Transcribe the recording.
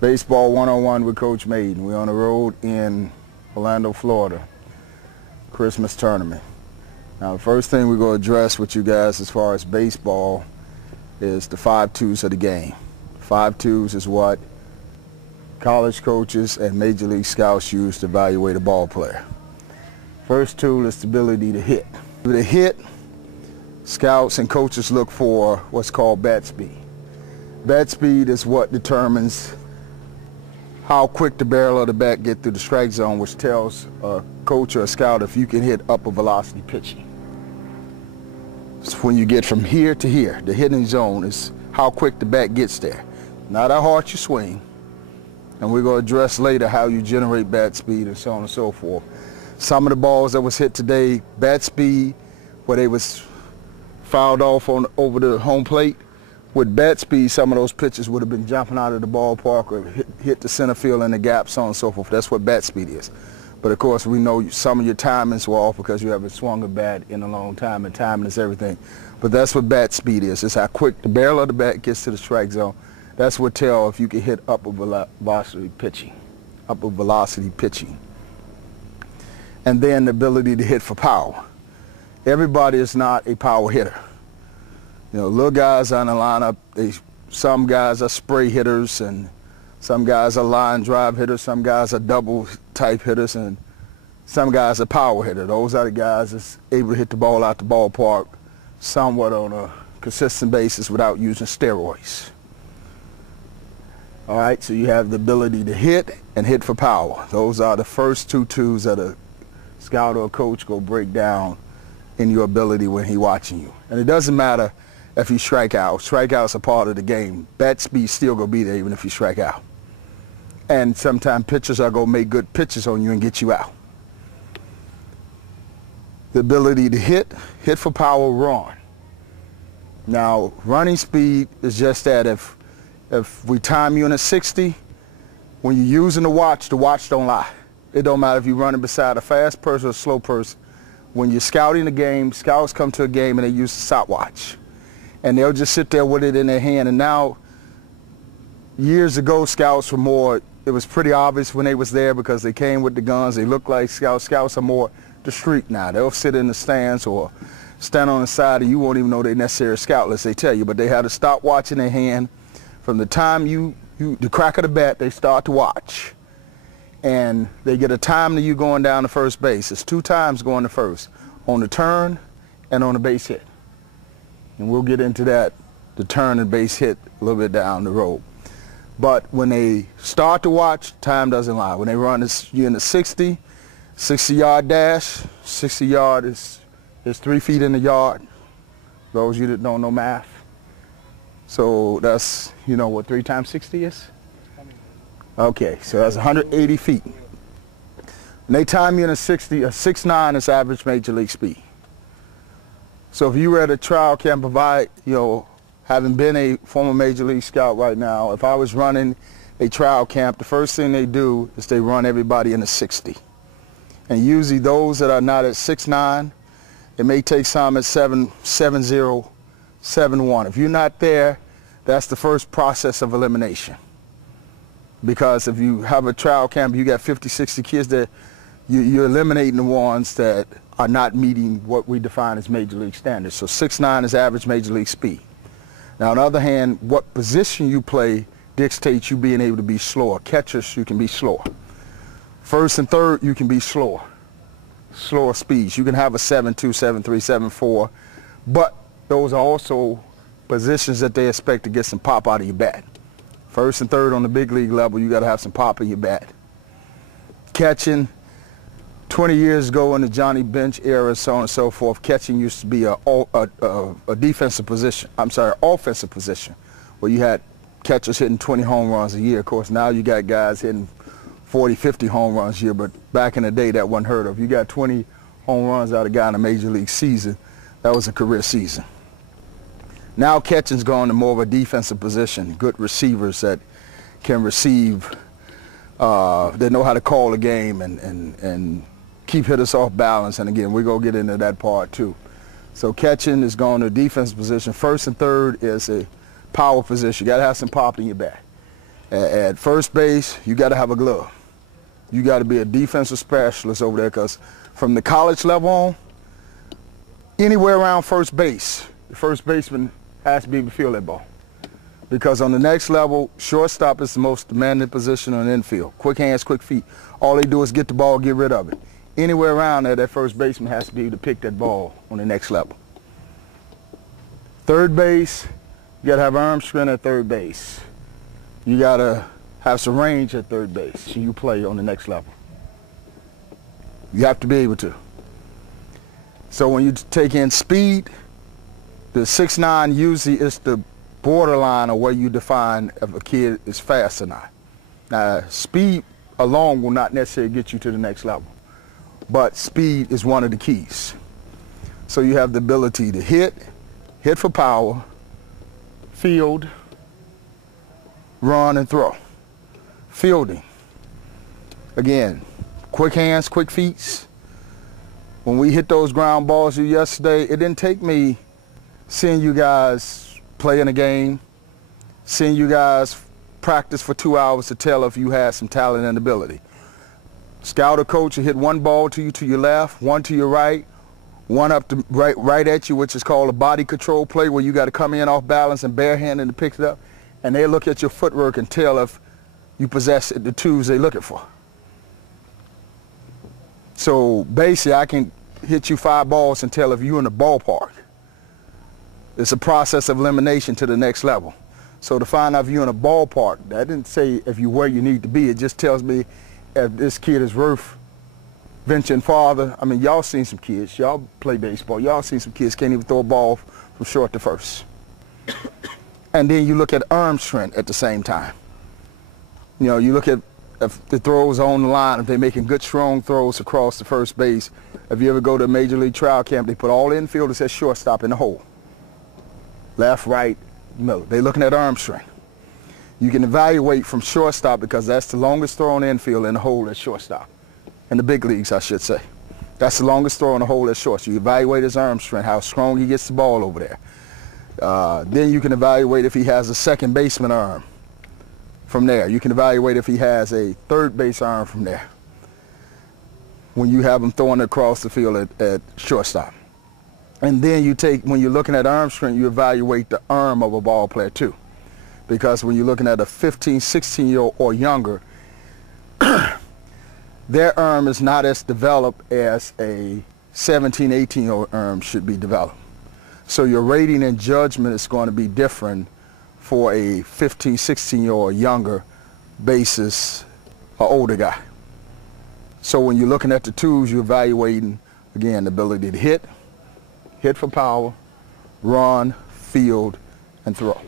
Baseball 101 with Coach Maiden. We're on the road in Orlando, Florida. Christmas tournament. Now the first thing we're going to address with you guys as far as baseball is the 5-2s of the game. 5-2s is what college coaches and Major League scouts use to evaluate a ball player. First tool is the ability to hit. With a hit, scouts and coaches look for what's called bat speed. Bat speed is what determines how quick the barrel of the bat gets through the strike zone, which tells a coach or a scout if you can hit upper velocity pitching. So when you get from here to here, the hitting zone is how quick the bat gets there, not how hard you swing. And we're going to address later how you generate bat speed and so on and so forth. Some of the balls that was hit today, bat speed, where they was fouled off over the home plate, with bat speed, some of those pitches would have been jumping out of the ballpark or hit the center field in the gap, so on and so forth. That's what bat speed is. But of course, we know some of your timings were off because you haven't swung a bat in a long time, and timing is everything. But that's what bat speed is. It's how quick the barrel of the bat gets to the strike zone. That's what tells if you can hit upper velocity pitching. Upper velocity pitching. And then the ability to hit for power. Everybody is not a power hitter. You know, little guys on the lineup, some guys are spray hitters, and some guys are line drive hitters, some guys are double type hitters, and some guys are power hitters. Those are the guys that's able to hit the ball out the ballpark somewhat on a consistent basis without using steroids. All right, so you have the ability to hit and hit for power. Those are the first two tools that a scout or a coach go break down in your ability when he's watching you. And it doesn't matter if you strike out. Strikeouts are part of the game. Bat speed still gonna be there even if you strike out. And sometimes pitchers are gonna make good pitches on you and get you out. The ability to hit for power, run. Now, running speed is just that. If we time you in a 60, when you're using the watch don't lie. It don't matter if you're running beside a fast person or a slow person. When you're scouting a game, scouts come to a game and they use the stopwatch. And they'll just sit there with it in their hand. And now, years ago, scouts were more, it was pretty obvious when they was there because they came with the guns. They looked like scouts. Scouts are more the street now. They'll sit in the stands or stand on the side and you won't even know they're necessarily a scout unless they tell you. But they had a stopwatch in their hand. From the time the crack of the bat, they start to watch. And they get a time to you going down to first base. It's 2 times going to first, on the turn and on the base hit. And we'll get into that, the turn and base hit, a little bit down the road. But when they start to watch, time doesn't lie. When they run, you're in the 60-yard dash. 60 yard is 3 feet in the yard. Those of you that don't know math. So that's, you know what 3 times 60 is? Okay, so that's 180 feet. When they time you in a 60, a 6'9" is average major league speed. So if you were at a trial camp, having been a former major league scout right now, if I was running a trial camp, the first thing they do is they run everybody in a 60. And usually those that are not at 6'9", it may take some at 7'0", 7'1". If you're not there, that's the first process of elimination. Because if you have a trial camp, you got 50, 60 kids that you're eliminating the ones that are not meeting what we define as major league standards. So 6'9" is average major league speed. Now, on the other hand, what position you play dictates you being able to be slower. Catchers, you can be slower. First and third, you can be slower. Slower speeds. You can have a 7'2", 7'3", 7'4", but those are also positions that they expect to get some pop out of your bat. First and third on the big league level, you got to have some pop in your bat. Catching, 20 years ago in the Johnny Bench era, so on and so forth, catching used to be a defensive position. I'm sorry, offensive position, where you had catchers hitting 20 home runs a year. Of course, now you got guys hitting 40, 50 home runs a year, but back in the day, that wasn't heard of. You got 20 home runs out of a guy in a major league season. That was a career season. Now catching's gone to more of a defensive position. Good receivers that can receive, they know how to call a game and keep hitters off balance. And again, we're going to get into that part too. So catching is going to a defensive position. First and third is a power position. You got to have some pop in your bat. At first base, you got to have a glove. You got to be a defensive specialist over there, because from the college level on, anywhere around first base, the first baseman has to be able to field that ball. Because on the next level, shortstop is the most demanding position on the infield. Quick hands, quick feet. All they do is get the ball, get rid of it. Anywhere around there, that first baseman has to be able to pick that ball on the next level. Third base, you got to have arm strength at third base. You got to have some range at third base so you play on the next level. You have to be able to. So when you take in speed, the 6'9" usually is the borderline of where you define if a kid is fast or not. Now, speed alone will not necessarily get you to the next level, but speed is one of the keys. So you have the ability to hit for power, field, run, and throw. Fielding, again, quick hands, quick feet. When we hit those ground balls yesterday, it didn't take me seeing you guys play in a game, seeing you guys practice for 2 hours to tell if you had some talent and ability. Scout or coach will hit one ball to you to your left, one to your right, one up to right at you, which is called a body control play, where you got to come in off balance and barehanded to pick it up, and they look at your footwork and tell if you possess the tools they're looking for. So basically, I can hit you 5 balls and tell if you're in the ballpark. It's a process of elimination to the next level. So to find out if you're in a ballpark, that didn't say if you're where you need to be. It just tells me if this kid is worth venturing farther. I mean, y'all seen some kids. Y'all play baseball. Y'all seen some kids can't even throw a ball from short to first. And then you look at arm strength at the same time. You know, you look at if the throws are on the line, if they're making good, strong throws across the first base. If you ever go to a Major League trial camp, they put all infielders at shortstop in the hole. Left, right, middle. They're looking at arm strength. You can evaluate from shortstop because that's the longest throw on the infield in the hole at shortstop. In the big leagues, I should say. That's the longest throw in the hole at short. So you evaluate his arm strength, how strong he gets the ball over there. Then you can evaluate if he has a second baseman arm from there. You can evaluate if he has a third base arm from there when you have him throwing it across the field at shortstop. And then you take, when you're looking at arm strength, you evaluate the arm of a ball player too. Because when you're looking at a 15, 16-year-old or younger, their arm is not as developed as a 17, 18-year-old arm should be developed. So your rating and judgment is going to be different for a 15, 16-year-old or younger basis or older guy. So when you're looking at the tools, you're evaluating, again, the ability to hit for power, run, field, and throw.